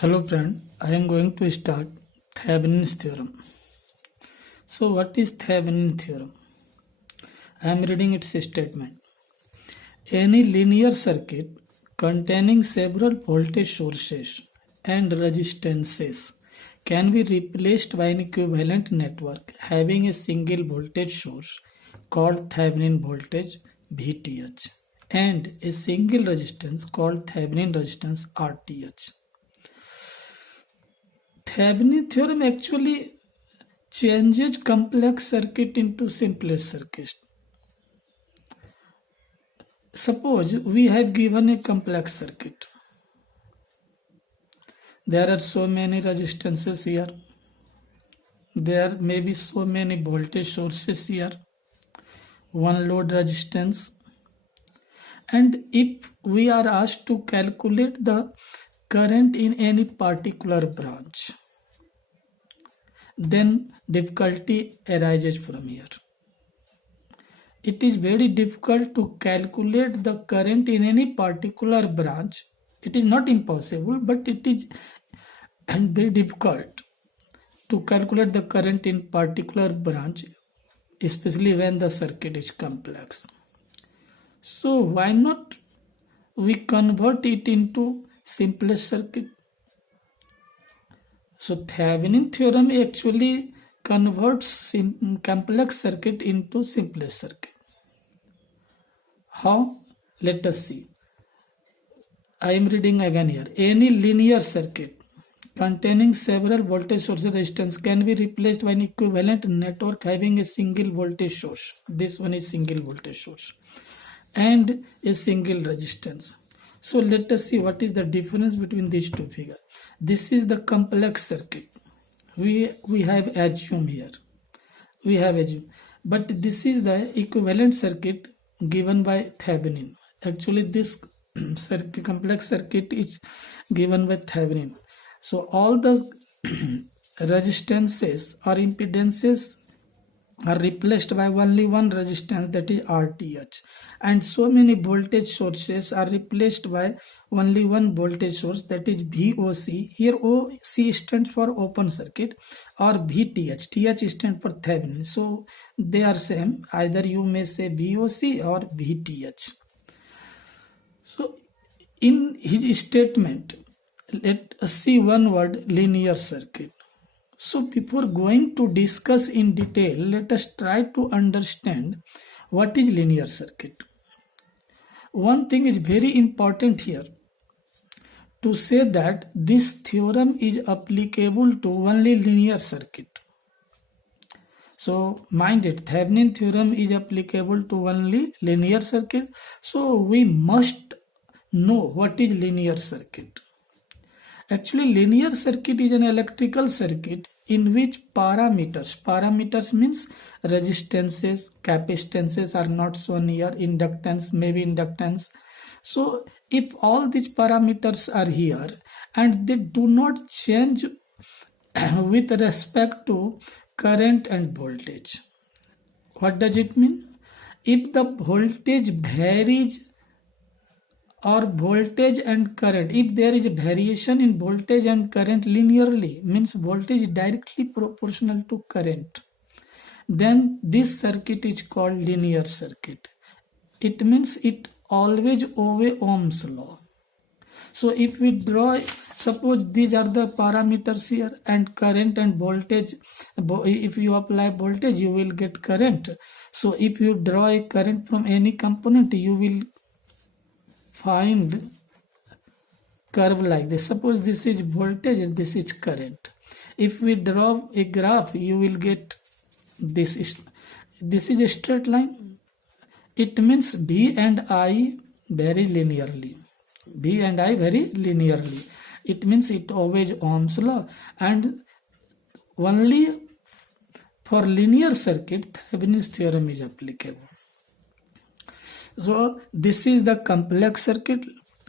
Hello friend, I am going to start Thevenin's theorem. So what is Thevenin theorem? I am reading its statement. Any linear circuit containing several voltage sources and resistances can be replaced by an equivalent network having a single voltage source called Thevenin voltage VTH and a single resistance called Thevenin resistance RTH. Thevenin theorem actually changes complex circuit into simplest circuit. Suppose we have given a complex circuit. There are so many resistances here. There may be so many voltage sources here. One load resistance. And if we are asked to calculate the current in any particular branch, then difficulty arises from here. It is very difficult to calculate the current in any particular branch. It is not impossible, but it is very difficult to calculate the current in particular branch, especially when the circuit is complex. So why not we convert it into simplest circuit? So Thevenin theorem actually converts complex circuit into simplest circuit. How? Let us see. I am reading again here. Any linear circuit containing several voltage sources resistance can be replaced by an equivalent network having a single voltage source. This one is single voltage source and a single resistance. So let us see what is the difference between these two figures. This is the complex circuit. We have assumed here. We have assumed. But this is the equivalent circuit given by Thevenin. Actually, this complex circuit is given by Thevenin. So all the resistances or impedances are replaced by only one resistance, that is RTH, and so many voltage sources are replaced by only one voltage source, that is VOC. Here OC stands for open circuit, or VTH. TH stands for Thevenin. So they are same. Either you may say VOC or VTH. So in his statement, let us see one word: linear circuit. So before going to discuss in detail, let us try to understand what is linear circuit. One thing is very important here, to say that this theorem is applicable to only linear circuit. So mind it, Thevenin theorem is applicable to only linear circuit. So we must know what is linear circuit. Actually, linear circuit is an electrical circuit in which parameters means resistances, capacitances are not shown here, inductance, maybe inductance. So if all these parameters are here and they do not change with respect to current and voltage, what does it mean? If the voltage varies, or voltage and current, if there is a variation in voltage and current linearly, means voltage directly proportional to current, then this circuit is called linear circuit. It means it always obey Ohm's law. So if we draw, suppose these are the parameters here, and current and voltage, if you apply voltage you will get current. So if you draw a current from any component, you will find curve like this. Suppose this is voltage and this is current. If we draw a graph, you will get this is a straight line. It means V and I very linearly. V and I very linearly. It means it obeys Ohm's law, and only for linear circuit Thevenin's theorem is applicable. So this is the complex circuit.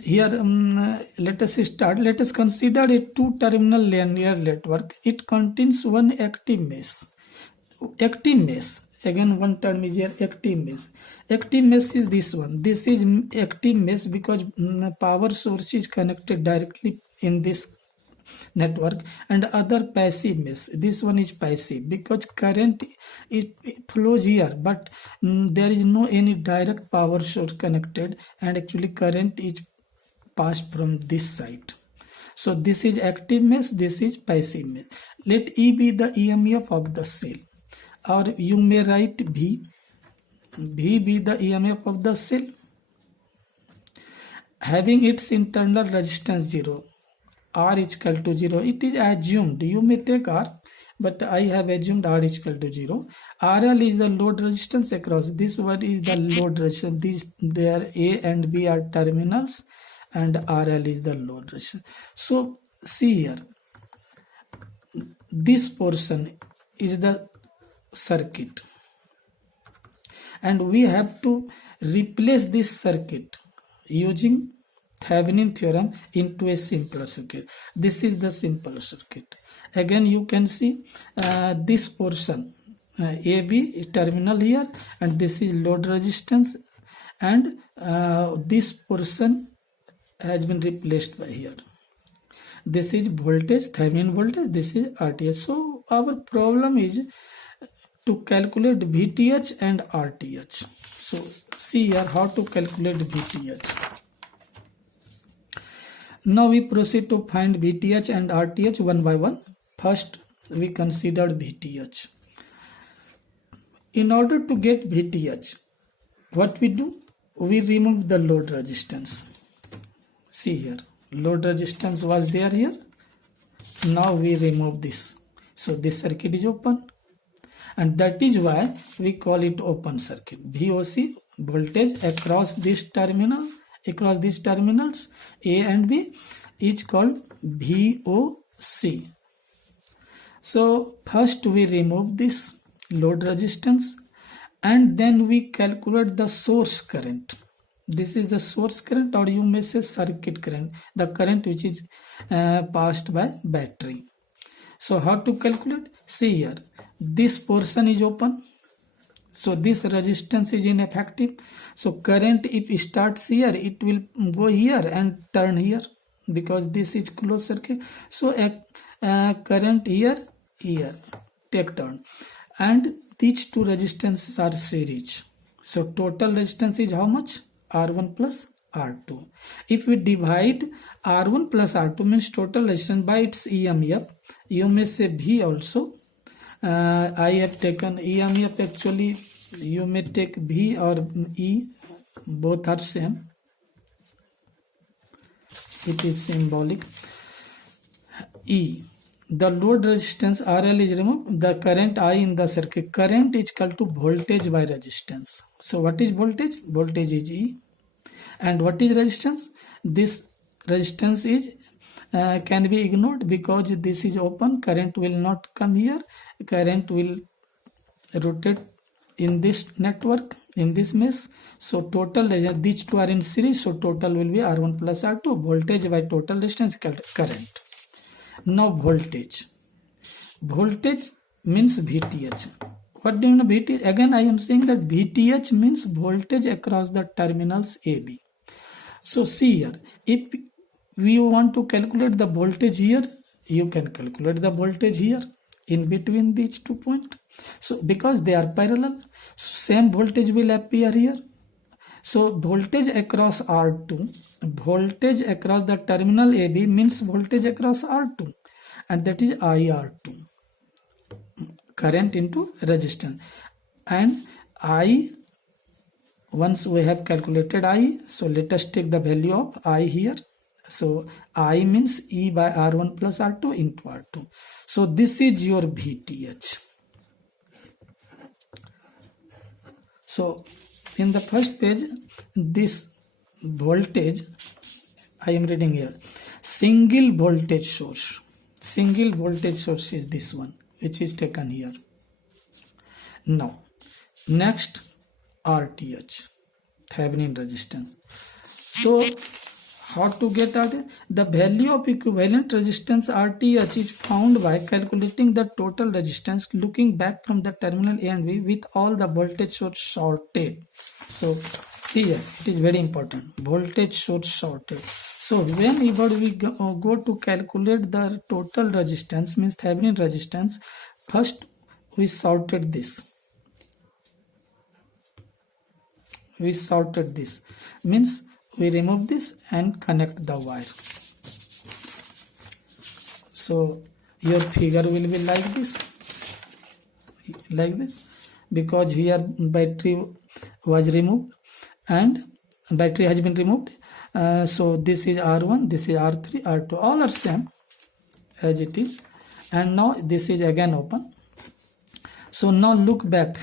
Here let us start. Let us consider a two-terminal linear network. It contains one active mesh. Again, one term is here, active mesh. Active mesh is this one. This is active mesh because power source is connected directly in this network, and other passive mesh. This one is passive because current it flows here, but there is no any direct power source connected, and actually current is passed from this side. So this is active mesh, this is passive mesh. Let E be the EMF of the cell, or you may write V be the EMF of the cell, having its internal resistance 0, R is equal to 0. It is assumed, you may take R, but I have assumed R is equal to 0. RL is the load resistance across. This one is the load resistance. These, there A and B are terminals, and RL is the load resistance. So see here, this portion is the circuit, and we have to replace this circuit using Thevenin theorem into a simpler circuit. This is the simple circuit. Again you can see this portion AB is terminal here, and this is load resistance, and this portion has been replaced by here. This is voltage, Thevenin voltage, this is RTH. So our problem is to calculate VTH and RTH. So see here how to calculate VTH. Now we proceed to find VTH and RTH one by one. First we considered VTH. In order to get VTH, what we do? We remove the load resistance. See here, load resistance was there here. Now we remove this. So this circuit is open, and that is why we call it open circuit. VOC, voltage across this terminal, across these terminals A and B, is called VOC. So first we remove this load resistance, and then we calculate the source current. This is the source current, or you may say circuit current, the current which is passed by battery. So how to calculate? See here, this portion is open, so this resistance is ineffective. So current, if it starts here, it will go here and turn here, because this is closed circuit. So current here take turn, and these two resistances are series. So total resistance is how much? R1 plus R2. If we divide R1 plus R2 means total resistance by its EMF, you may say V also. I have taken EMF, actually you may take V or E, both are same. It is symbolic. E, the load resistance RL is removed, the current I in the circuit. Current is equal to voltage by resistance. So what is voltage? Voltage is E. And what is resistance? This resistance is can be ignored because this is open. Current will not come here. Current will rotate in this network, in this mesh. So total, these two are in series, so total will be R1 plus R2. Voltage by total resistance, current. Now voltage. Voltage means VTH. What do you know VTH? Again I am saying that VTH means voltage across the terminals AB. So see here, if we want to calculate the voltage here, you can calculate the voltage here in between these 2 points. So because they are parallel, so same voltage will appear here. So voltage across R2, voltage across the terminal AB means voltage across R2, and that is IR2, current into resistance. And I, once we have calculated I, so let us take the value of I here. So I means E by R1 plus R2 into R2. So this is your VTH. So in the first page, this voltage, I am reading here, single voltage source. Single voltage source is this one, which is taken here. Now, next RTH, Thevenin resistance. So, how to get RTH? The value of equivalent resistance RTH is found by calculating the total resistance looking back from the terminal A and B with all the voltage source shorted. So see here, it is very important. Voltage source shorted. So whenever we go to calculate the total resistance, means Thevenin resistance, first we sorted this. We sorted this, means we remove this and connect the wire. So your figure will be like this, because here battery was removed and battery has been removed. So this is R1, this is R3, R2, all are same as it is, and now this is again open. So now look back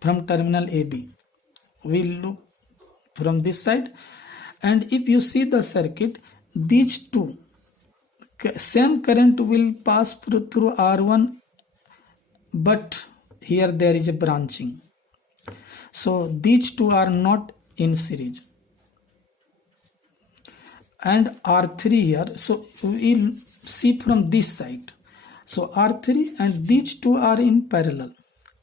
from terminal AB. We look from this side, and if you see the circuit, these two same current will pass through R1, but here there is a branching. So these two are not in series. And R3 here, so we see from this side. So R3 and these two are in parallel.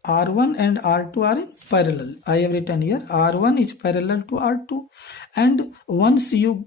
R1 and R2 are in parallel. I have written here R1 is parallel to R2, and once you